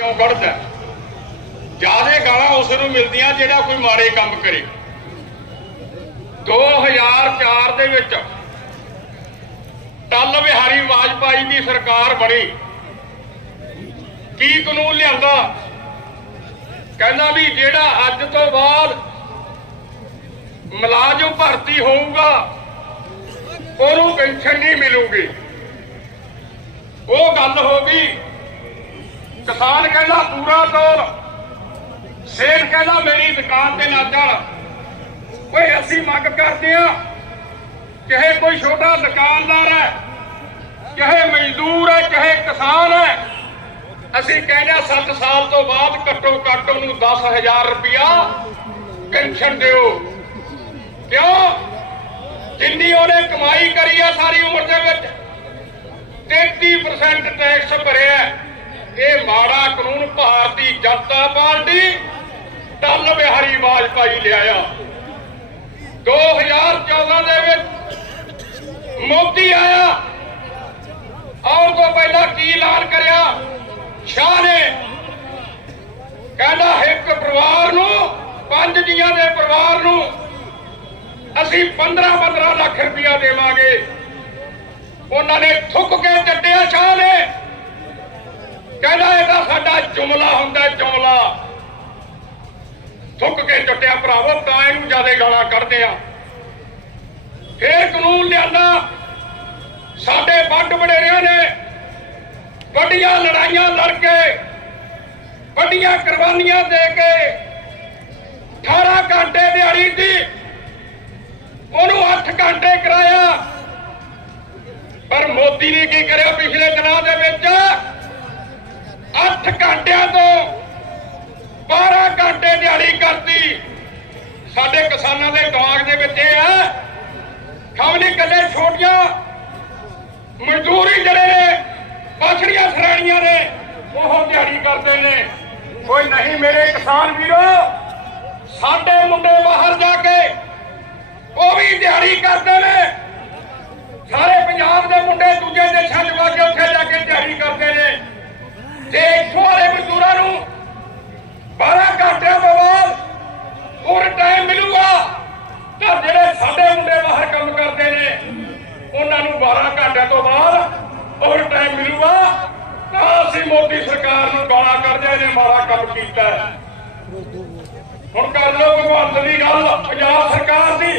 ਕਿਉਂ ਕੱਢਦਾ ਜਿਆਦੇ ਗਾਲਾਂ ਉਸ ਨੂੰ ਮਿਲਦੀਆਂ ਜਿਹੜਾ ਕੋਈ ਮਾੜੇ ਕੰਮ ਕਰੇ। 2004 ਦੇ ਵਿੱਚ ਟੱਲ ਬਿਹਾਰੀ ਵਾਜਪਾਈ ਦੀ ਸਰਕਾਰ ਬਣੀ। ਕੀ ਕਾਨੂੰਨ ਲਿਆਂਦਾ? ਕਹਿੰਦਾ ਵੀ ਜਿਹੜਾ ਅੱਜ ਤੋਂ ਬਾਅਦ ਮੁਲਾਜ਼ਮ ਭਰਤੀ ਹੋਊਗਾ, ਉਹਨੂੰ ਪੈਨਸ਼ਨ ਨਹੀਂ ਮਿਲੂਗੀ। ਉਹ ਗੱਲ ਹੋ ਗਈ। ਕਿਸਾਨ ਕਹਿੰਦਾ ਪੂਰਾ ਤੋਲ ਸੇਠ ਕਹਿੰਦਾ ਮੇਰੀ ਦੁਕਾਨ ਤੇ ਨਾ ਚੱਲ ਓਏ, ਅਸੀਂ ਮੰਗ ਕਰਦੇ ਆ ਚਾਹੇ ਕੋਈ ਛੋਟਾ ਦੁਕਾਨਦਾਰ ਹੈ, ਚਾਹੇ ਮਜ਼ਦੂਰ ਹੈ, ਚਾਹੇ ਕਿਸਾਨ ਹੈ, ਅਸੀਂ ਕਹਿੰਦੇ 7 ਸਾਲ ਤੋਂ ਬਾਅਦ ਘੱਟੋ ਘੱਟ ਉਹਨੂੰ 10000 ਰੁਪਇਆ ਪੈਨਸ਼ਨ ਦਿਓ। ਕਿਉਂ? ਜਿੰਨੀ ਉਹਨੇ ਕਮਾਈ ਕਰੀ ਆ ਸਾਰੀ ਉਮਰ ਦੇ ਵਿੱਚ 33% ਟੈਕਸ ਭਰਿਆ। ਇਹ ਮਾੜਾ ਕਾਨੂੰਨ ਭਾਰਤੀ ਜਨਤਾ ਪਾਰਟੀ ਟੱਲ ਬਿਹਾਰੀ ਵਾਜਪਾਈ ਲਿਆਇਆ। 2014 ਦੇ ਵਿੱਚ ਮੋਦੀ ਆਇਆ। ਆਉਣ ਤੋਂ ਪਹਿਲਾਂ ਕੀ ਐਲਾਨ ਕਰਿਆ? ਸ਼ਾਹ ਨੇ ਕਹਿੰਦਾ, ਇੱਕ ਪਰਿਵਾਰ ਨੂੰ, ਪੰਜ ਜੀਆਂ ਦੇ ਪਰਿਵਾਰ ਨੂੰ ਅਸੀਂ 15 15 ਲੱਖ ਰੁਪਇਆ ਦੇਵਾਂਗੇ। ਉਹਨਾਂ ਨੇ ਥੁੱਕ ਕੇ ਚੱਟਿਆ ਸ਼ਾਹ ਨੇ ਕਹਿੰਦਾ ਇਹ ਤਾਂ ਸਾਡਾ ਜੁਮਲਾ ਹੁੰਦਾ ਜੁਮਲਾ ਥੁੱਕ ਭਰਾਵੋ, ਤਾਂ ਇਹਨੂੰ ਜਿਆਦੇ ਗਾਲਾਂ ਕੱਢਦੇ ਆ। ਫੇਰ ਕਾਨੂੰਨ ਲਿਆਂਦਾ, ਸਾਡੇ ਵੱਡ ਵਡੇਰਿਆਂ ਨੇ ਵੱਡੀਆਂ ਲੜਾਈਆਂ ਲੜ ਕੇ, ਵੱਡੀਆਂ ਕੁਰਬਾਨੀਆਂ ਦੇ ਕੇ 18 ਘੰਟੇ ਦਿਹਾੜੀ ਦੀ ਉਹਨੂੰ 8 ਘੰਟੇ ਕਰਾਇਆ। ਪਰ ਮੋਦੀ ਨੇ ਕੀ ਕਰਿਆ ਪਿਛਲੇ ਦਿਨਾਂ ਦੇ ਵਿੱਚ? 8 ਘੰਟਿਆਂ ਤੋਂ 12 ਦਿਹਾੜੀ ਕਰਤੀ। ਸਾਡੇ ਕਿਸਾਨਾਂ ਦੇ ਦਿਮਾਗ ਦੇ ਵਿੱਚ ਇਹ ਹੈ ਖਮਲੀ ਕੱਲੇ ਛੋਟੀਆਂ, ਮਜ਼ਦੂਰੀ ਜਿਹੜੇ ਨੇ ਪਛੜੀਆਂ ਸ਼੍ਰੇਣੀਆਂ ਨੇ, ਉਹ ਦਿਹਾੜੀ ਕਰਦੇ ਨੇ। ਕੋਈ ਨਹੀਂ ਮੇਰੇ ਕਿਸਾਨ ਵੀਰੋ, ਸਾਡੇ ਮੁੰਡੇ ਬਾਹਰ ਜਾ ਕੇ ਉਹ ਵੀ ਦਿਹਾੜੀ ਕਰਦੇ ਨੇ ਸਾਰੇ ਪੰਜਾਬ ਦੇ ਮੁੰਡੇ ਦੂਜੇ ਦੇਸ਼ਾਂ 'ਚ ਵਾ ਕੇ ਉੱਥੇ ਜਾ ਕੇ ਦਿਹਾੜੀ ਕਰਦੇ ਨੇ ਤੇ ਇੱਥੋਂ ਵਾਲੇ ਮਜ਼ਦੂਰਾਂ ਨੂੰ 12 ਘੰਟਿਆਂ ਤੋਂ ਬਾਅਦ ਪੂਰਾ ਟਾਈਮ ਮਿਲੂਗਾ ਤਾਂ ਜਿਹੜੇ ਸਾਡੇ ਮੁੰਡੇ ਬਾਹਰ ਕੰਮ ਕਰਦੇ ਨੇ ਉਹਨਾਂ ਨੂੰ 12 ਘੰਟਿਆਂ ਤੋਂ ਬਾਅਦ ਓਵਰ ਟਾਈਮ ਮਿਲੂਗਾ ਤਾਂ ਅਸੀਂ ਮੋਦੀ ਸਰਕਾਰ ਨੂੰ ਗਾਲਾਂ ਕੱਢਦੇ ਨੇ ਮਾੜਾ ਕੰਮ ਕੀਤਾ ਹੁਣ ਕਰ ਲਓ ਭਗਵੰਤ ਦੀ ਗੱਲ, ਪੰਜਾਬ ਸਰਕਾਰ ਦੀ।